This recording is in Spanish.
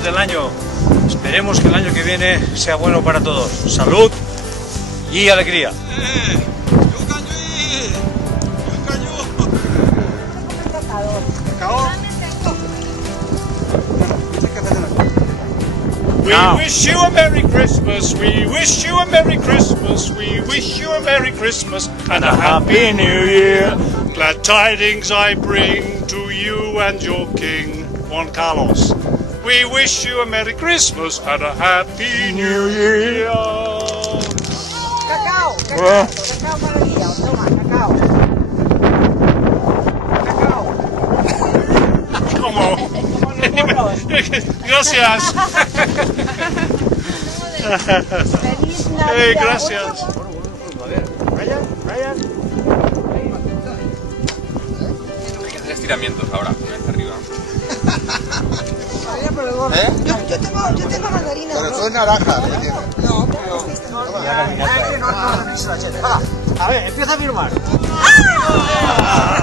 últimos del año. Esperemos que el año que viene sea bueno para todos. Salud y alegría. We wish you a Merry Christmas, we wish you a Merry Christmas, we wish you a Merry Christmas and a Happy New Year. Glad tidings I bring to you and your King, Juan Carlos. We wish you a Merry Christmas and a Happy New Year. Cacao, cacao, cacao maravilla, toma, cacao. Cacao. ¿Cómo? Gracias. Feliz Navidad. Gracias. Ryan. Hay que hacer estiramientos ahora, una vez arriba. Yo tengo mandarina. Pero soy naranja. No, A ver, empieza a firmar. ¡Ah!